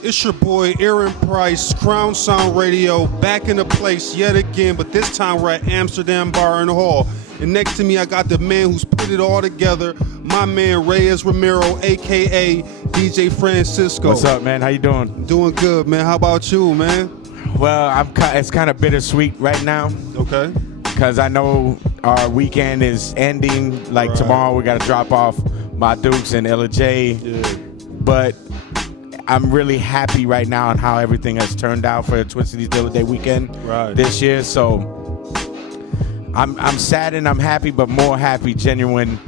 It's your boy Aaron Price, Crown Sound Radio, back in the place yet again, but this time we're at Amsterdam Bar and Hall. And next to me, I got the man who's put it all together, my man Reies Romero, a.k.a. DJ Francisco. What's up, man? How you doing? Doing good, man. How about you, man? Well, it's kind of bittersweet right now. Okay. Because I know our weekend is ending. Like tomorrow, we got to drop off my Dukes and Ella J. Yeah. But I'm really happy right now on how everything has turned out for the Twin Cities Dilla Day weekend this year. So I'm sad and I'm happy, but more happy, genuine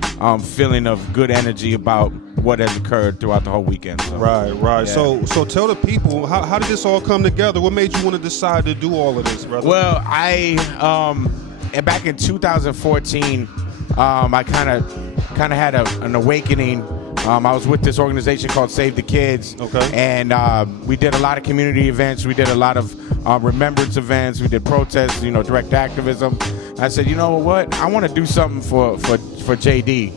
feeling of good energy about what has occurred throughout the whole weekend. So, Right. Yeah. So tell the people, how did this all come together? What made you want to decide to do all of this, brother? Well, and back in 2014, I kind of had an awakening. I was with this organization called Save the Kids. Okay. And we did a lot of community events. We did a lot of remembrance events. We did protests, direct activism. I said, you know what? I want to do something for JD,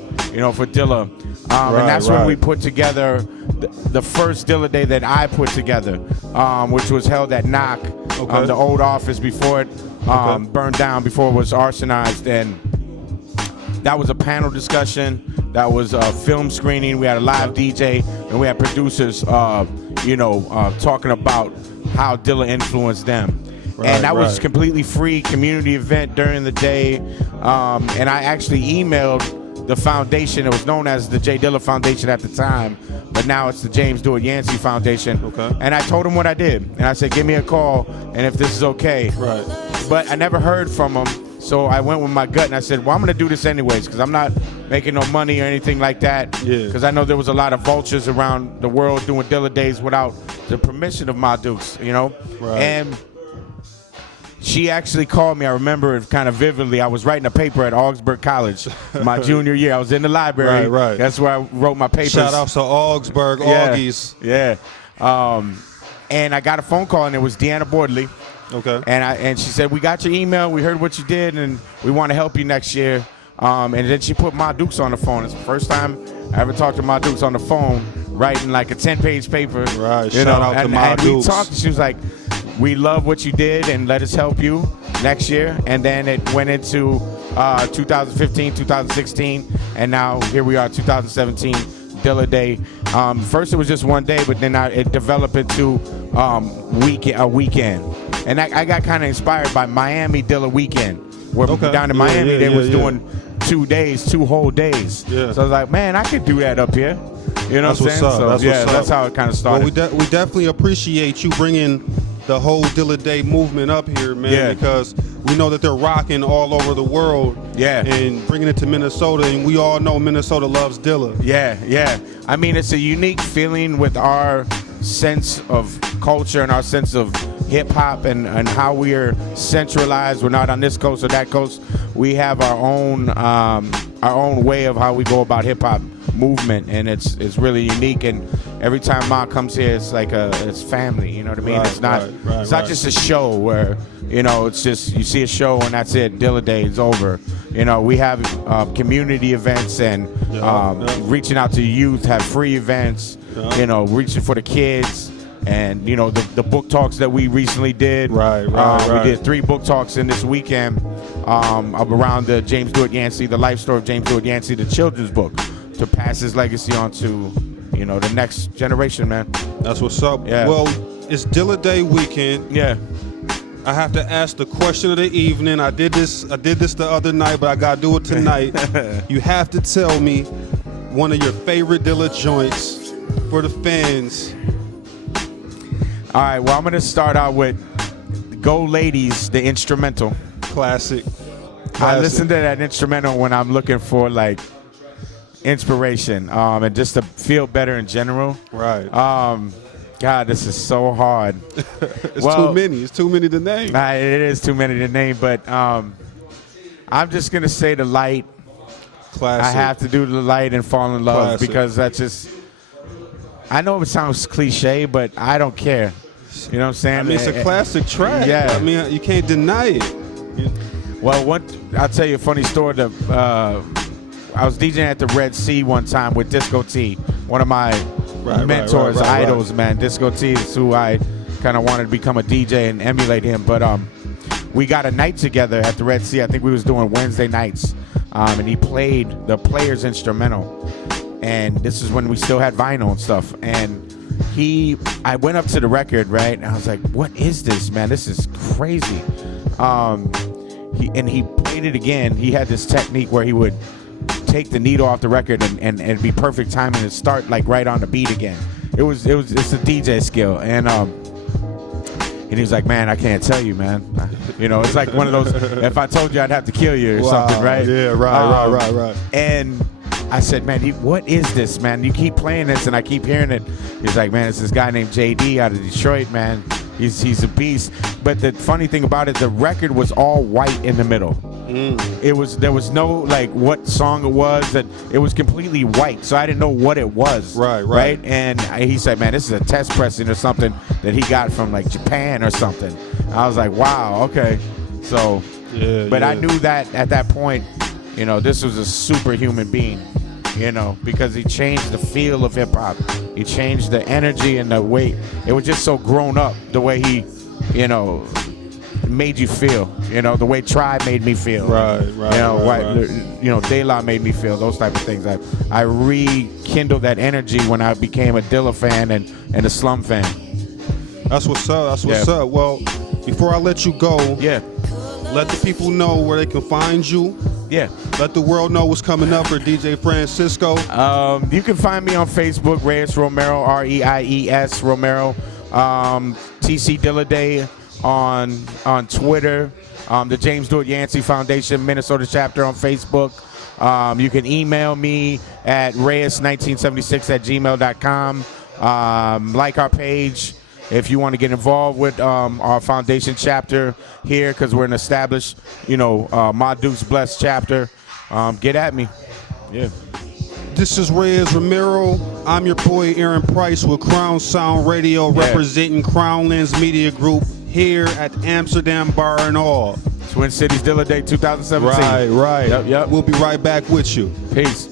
for Dilla. And that's when we put together the first Dilla Day that I put together, which was held at Knock, the old office before it burned down, before it was arsonized. And that was a panel discussion. That was a film screening. We had a live DJ, and we had producers, talking about how Dilla influenced them. And that was completely free community event during the day. And I actually emailed the foundation. It was known as the J Dilla Foundation at the time, but now it's the James Stewart Yancey Foundation. Okay. And I told him what I did. And I said, give me a call, and if this is okay. Right. But I never heard from him. So I went with my gut and I said, well, I'm going to do this anyways because I'm not making no money or anything like that. Yeah. Because I know there was a lot of vultures around the world doing Dilla Days without the permission of my Dukes, Right. And she actually called me. I remember it kind of vividly. I was writing a paper at Augsburg College my junior year. I was in the library. Right. That's where I wrote my papers. Shout out to Augsburg, Augies. Yeah. And I got a phone call, and it was Deanna Bordley. Okay. And she said, we got your email, we heard what you did, and we want to help you next year. And then she put my Dukes on the phone. It's the first time I ever talked to my Dukes on the phone, writing like a 10-page paper. Right, shout out to my Dukes. And we talked, she was like, we love what you did, and let us help you next year. And then it went into 2015, 2016, and now here we are, 2017, Dilla Day. First it was just one day, but then it developed into a weekend. And I got kind of inspired by Miami Dilla Weekend, where down in Miami they was doing 2 days, 2 whole days. Yeah. So I was like, man, I could do that up here. You know That's what I'm saying? what's up. So that's how it kind of started. Well, we definitely appreciate you bringing the whole Dilla Day movement up here, man, because we know that they're rocking all over the world. Yeah. And bringing it to Minnesota, and we all know Minnesota loves Dilla. Yeah. I mean, it's a unique feeling with our sense of culture and our sense of hip-hop and how we are centralized. We're not on this coast or that coast. We have our own way of how we go about hip-hop movement, and it's really unique. And every time Ma comes here, it's like it's family. You know what I mean? It's not just a show where it's just you see a show and that's it. Dilla Day is over. We have community events and reaching out to youth, have free events. Reaching for the kids. And the book talks that we recently did. Right. We did 3 book talks in this weekend around the James Stewart Yancey, the life story of James Stewart Yancey, the children's book, to pass his legacy on to the next generation, man. That's what's up. Yeah. Well, it's Dilla Day weekend. Yeah. I have to ask the question of the evening. I did this the other night, but I gotta do it tonight. You have to tell me one of your favorite Dilla joints for the fans. All right, well, I'm going to start out with Go Ladies, the instrumental. Classic. I listen to that instrumental when I'm looking for, inspiration and just to feel better in general. Right. God, this is so hard. It's too many. It's too many to name. It is too many to name, but I'm just going to say The Light. Classic. I have to do The Light and Fall in Love. Classic. Because that's just, I know it sounds cliche, but I don't care. You know what I'm saying? I mean, it's a classic track. Yeah. I mean, you can't deny it. Well, I'll tell you a funny story. I was DJing at the Red Sea one time with Disco T, one of my mentors, idols, man. Disco T is who I kind of wanted to become a DJ and emulate him. But we got a night together at the Red Sea. I think we was doing Wednesday nights, and he played the Players instrumental. And this is when we still had vinyl and stuff. And I went up to the record, right? And I was like, what is this, man? This is crazy. He played it again. He had this technique where he would take the needle off the record and be perfect timing and start like right on the beat again. It's a DJ skill. And he was like, man, I can't tell you, man. You know, it's like one of those, if I told you I'd have to kill you or something, right? Yeah, right. And I said, man, what is this, man? You keep playing this, and I keep hearing it. He's like, man, it's this guy named JD out of Detroit, man. He's a beast. But the funny thing about it, the record was all white in the middle. There was no like what song it was. That it was completely white, so I didn't know what it was. Right. And he said, man, this is a test pressing or something that he got from like Japan or something. I was like, wow, okay. So, I knew that at that point, you know, this was a superhuman being. You know, because he changed the feel of hip hop. He changed the energy and the way it was just so grown up. The way he, you know, made you feel. You know, the way Tribe made me feel. Right. You know, Dilla made me feel. Those type of things. I rekindled that energy when I became a Dilla fan and a Slum fan. That's what's up. Well, before I let you go, let the people know where they can find you. Yeah. Let the world know what's coming up for DJ Francisco. You can find me on Facebook, Reies Romero, Reies Romero. TC Dilla Day on Twitter. The James Stewart Yancey Foundation Minnesota chapter on Facebook. You can email me at reyes1976@gmail.com. Like our page if you want to get involved with our foundation chapter here, because we're an established, you know, Ma Duke's Blessed chapter. Get at me. Yeah. This is Reies Romero. I'm your boy Aaron Price with Crown Sound Radio, representing Crownlands Media Group here at Amsterdam Bar and Hall. Twin Cities Dilla Day 2017. Right. Yep. We'll be right back with you. Peace.